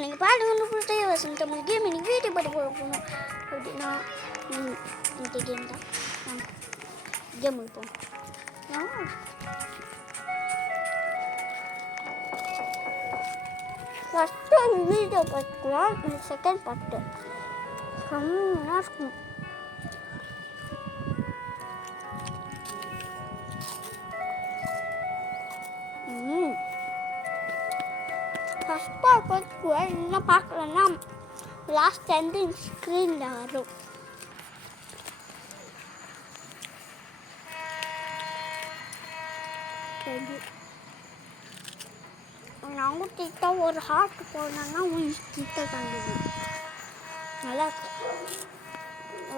நீங்கள் பாருங்க ஒன்று ஃபுல் டைம் வசந்த தமிழ் கேம் இன்னைக்கு வீட்டை பாட்டு போக போகணும் அப்படின்னா இந்த கேம் தான் கேம் முடிப்போம். ஃபஸ்ட்டு வீடியோ பார்த்துக்கலாம். இந்த செகண்ட் பார்ட்டு செம்மையாக இருக்கும். ஃபஸ்ட் பார்ட் பார்த்துக்குவேன். இன்னும் பார்க்கலன்னா லாஸ்ட் வந்து ஸ்க்ரீனில் வரும். நாங்கள் கிட்ட ஒரு ஹார்ட் போனோன்னா கிட்ட கண்டுது நல்லா இருக்கும்.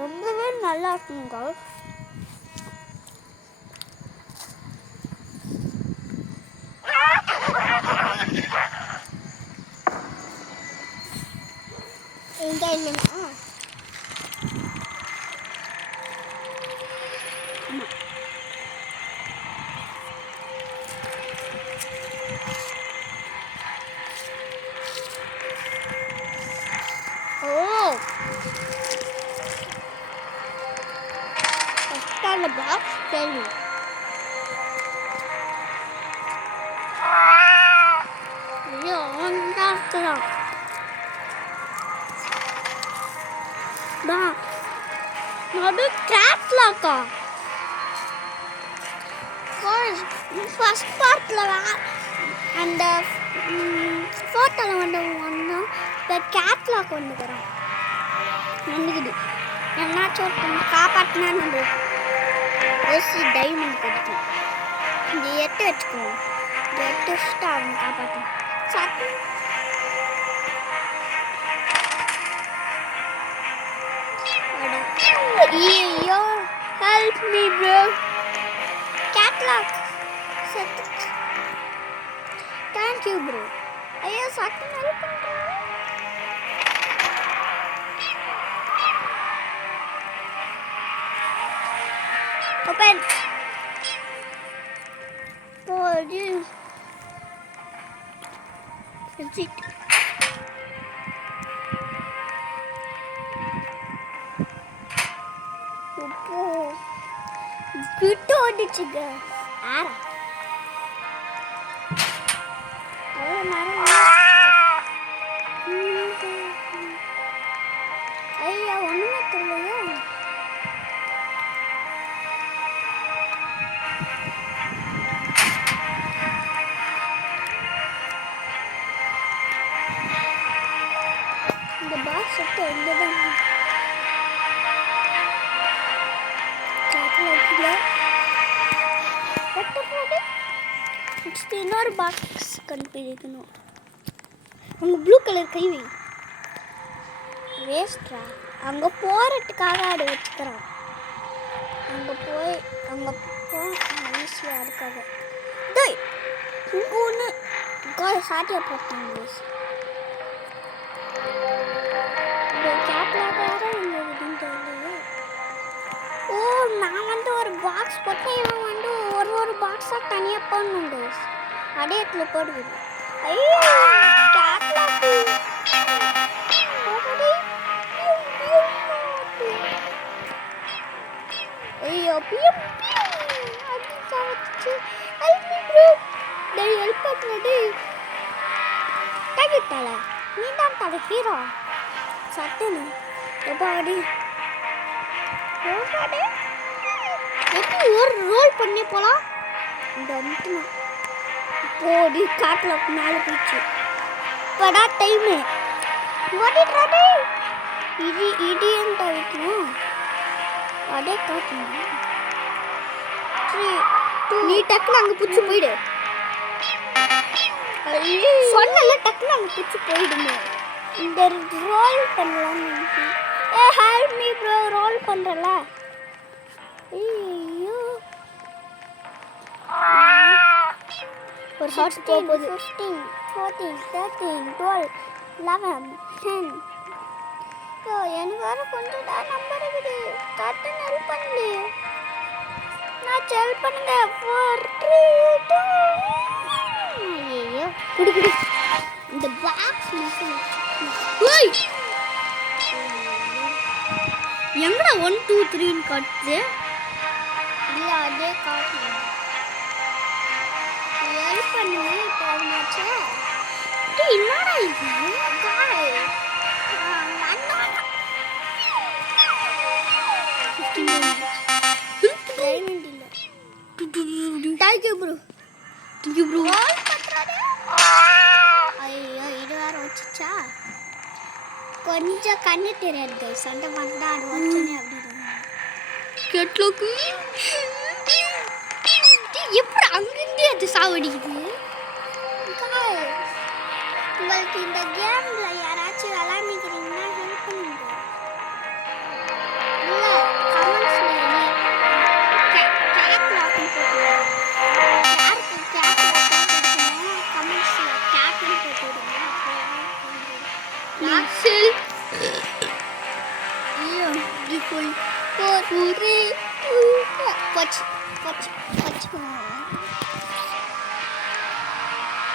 ரொம்பவே நல்லா இருக்குங்க. இந்த இல்லைன்னா the box tell you. First part and photo the catalog diamond கிடைக்கும். இந்த 8 வச்சுக்குவோம். இந்த 8 ஸ்டார் காப்பாற்றும். சாக்கு ஐயோ help me bro. Catalogue set. Thank you bro. ஐயோ சாக்கு ஹெல்ப் பண்ணுறேன். Open. Oh, this. That's it. Oh, good on it, chica. Ara. Oh, Mara. Ayya, one minute. Satu ada dah. Satu lagi lah. Betul lagi. Next இன்னொரு box கண்டுபிடிக்கணும். அங்க blue colour கைவி. வேஸ்ட்ரா. அங்க போறதுக்காக அட வச்சுக்கறோம். அங்க போய் ஈஸியா இருக்காது. டேய். இங்க ஒன்னு கோய் சாட்டியா போட்டாங்க. நான் வந்து ஒரு பாக்ஸ் போட்டு இவன் வந்து ஒரு பாக்ஸாக தனியாக போடணுண்டு. அதே இடத்துல போடுது. ஐயோ ஐயோ ஹெல்ப் பண்ணுறது கேட்டால நீ தான் தட ஹீரோ சட்டுன்னு எப்பாடி எப்படி ஒரு ரோல் பண்ணி போகலாம். இந்த அமுட்டணும் போடி காட்டில் மேலே போயிடுச்சு. இப்போடா டைமு ஓடிட்டாடே. இடியன்னு தவிக்கணும். அதே காட்டணும். நீ டக்குன்னு அங்கே பிடிச்சி போயிடு. சொன்னல டக்குன்னு அங்கே பிடிச்சி போயிடுங்க. இந்த ரோல் பண்ணலான்னு நினைக்கிறேன். Help me bro. ரோல் பண்ணுறல. ஐயோ ஒரு ஷார்ட் போகுது. 15 14 13 12 11 10. எனக்கு வேறு கொஞ்சம் தான் நம்பர் இருக்குது. கரெக்டாக ஹெல்ப் பண்ணு. நான் ஹெல்ப் பண்ணுங்க. 4 3 2 ஐயோ குடி இந்த பாக்ஸ் மட்டும் ஓய் எங்கடா 1 2 3 காட்டுது இல்லை அதே காட்டணும் ஹெல்ப் பண்ணுங்க இப்போ ஆச்சு என்னடா இது காய் 15 டைமண்ட் இல்லை தேங்க்யூ ப்ரோ ஐயோ இது வேற வச்சுச்சா கொஞ்சம் கண்ணு தெரியாது கைஸ் அந்த மாதிரி தான் அது வச்சோன்னே அப்படின்னு கேட்லாக்கு எப்படி அங்கிருந்தே அது சாவடிக்குது உங்களுக்கு இந்த கேம்ல யாராச்சும் விளாண்டுக்கிறீங்கன்னா ஹெல்ப் பண்ணுங்க இல்லை கமெண்ட்ஸ்ல கேட் லாக்னு போட்டுவிடுங்க யாருக்கு கேட் லாக் இருக்குமோ கமெண்ட்ஸ்ல கேட்னு போட்டுவிடுங்க செல் ஐயோ இது போய் போச்சு போச்சு போச்சு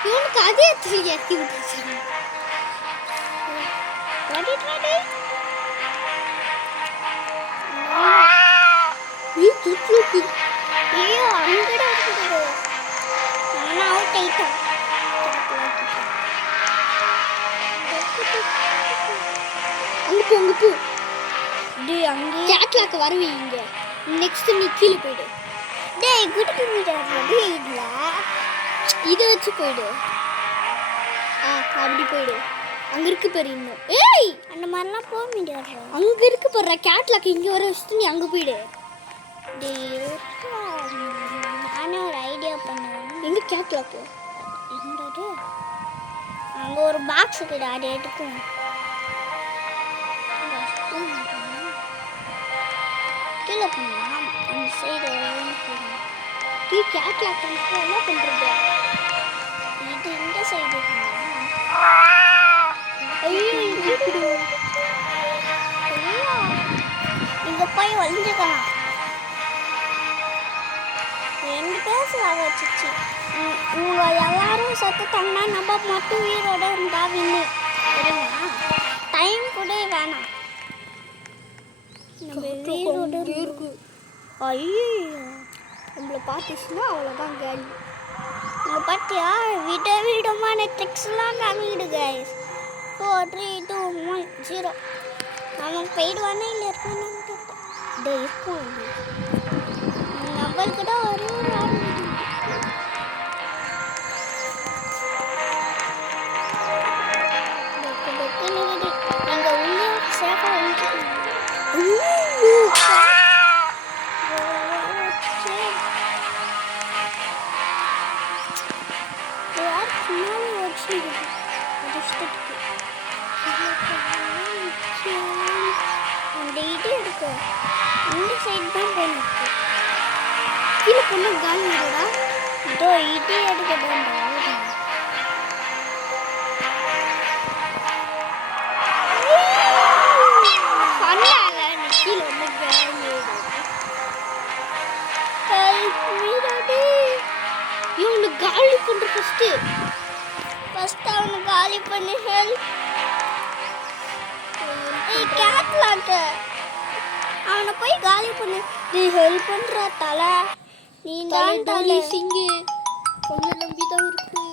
இவனுக்கு அதே திரும்பி இறக்கி விட்டுருச்சு ஐயோ அங்கட இருக்குது நான் அவுட் ஆயிட்டேன் அங்க போ டேய் அங்கே கேட்லாக் வருவீங்க நெக்ஸ்ட் நீ கீழே போயிடு டேய் குடிக்க முடியாது இல்ல இதை வச்சு போயிடு அப்படி போயிடு அங்க இருக்கு பாரு இன்னும் ஏய் அந்த மாதிரிலாம் போக முடியாது அங்க இருக்கு பாரு கேட்லாக் இங்க வர வச்சுட்டு நீ அங்க போயிடு டேய் நானே ஒரு ஐடியா பண்ணுவேன் எங்க கேட்லாக் எங்கடா அங்க ஒரு பாக்ஸ் இருக்குது அதை எடுக்கும் கீழே போகலாம் அந்த சைடு டீ கேட்லாக் என்ன பண்றது இது இந்த சைடு இங்க போய் ஒளிஞ்சுக்கலாம் 2 பேர் வச்சுச்சு இவங்க எல்லாரும் செத்துட்டாங்கன்னா நம்ம மட்டும் உயிரோட இருந்தா வின்னு தெரியுமா டைம் கூட வேணாம் நம்ம உயிரோட இருக்கு ஐயோ நம்மளை பார்த்துச்சுன்னா அவ்வளோதான் கேள்வி இங்கே பார்த்தியா விதமான ட்ரிக்ஸ்லாம் காமிக்கிடு கைஸ் 4 3 2 1 0 நமக்கு போயிடுவானே இல்லை இருக்கணும் இருக்கும் நம்மளுக்கு தான் ஒரு நீங்கள் உள்ளே சேஃபாக அந்த இது இருக்கு இந்த சைடு தான் போகணும் கீழே பொண்ணு காலி விடா இதோ இது எடுக்கதான் பண்ணால நீ கீழே வந்து காலி இவனு காலி பண்ற ஃபர்ஸ்ட் அவனை காலி பண்ணி ஹெல்ப் கேட்லாக் அவனை போய் காலி பண்ணு நீ ஹெல்ப் பண்ற தலை நீ தான் தலை சிங்கு கொஞ்சம் நம்பி தான் இருக்கு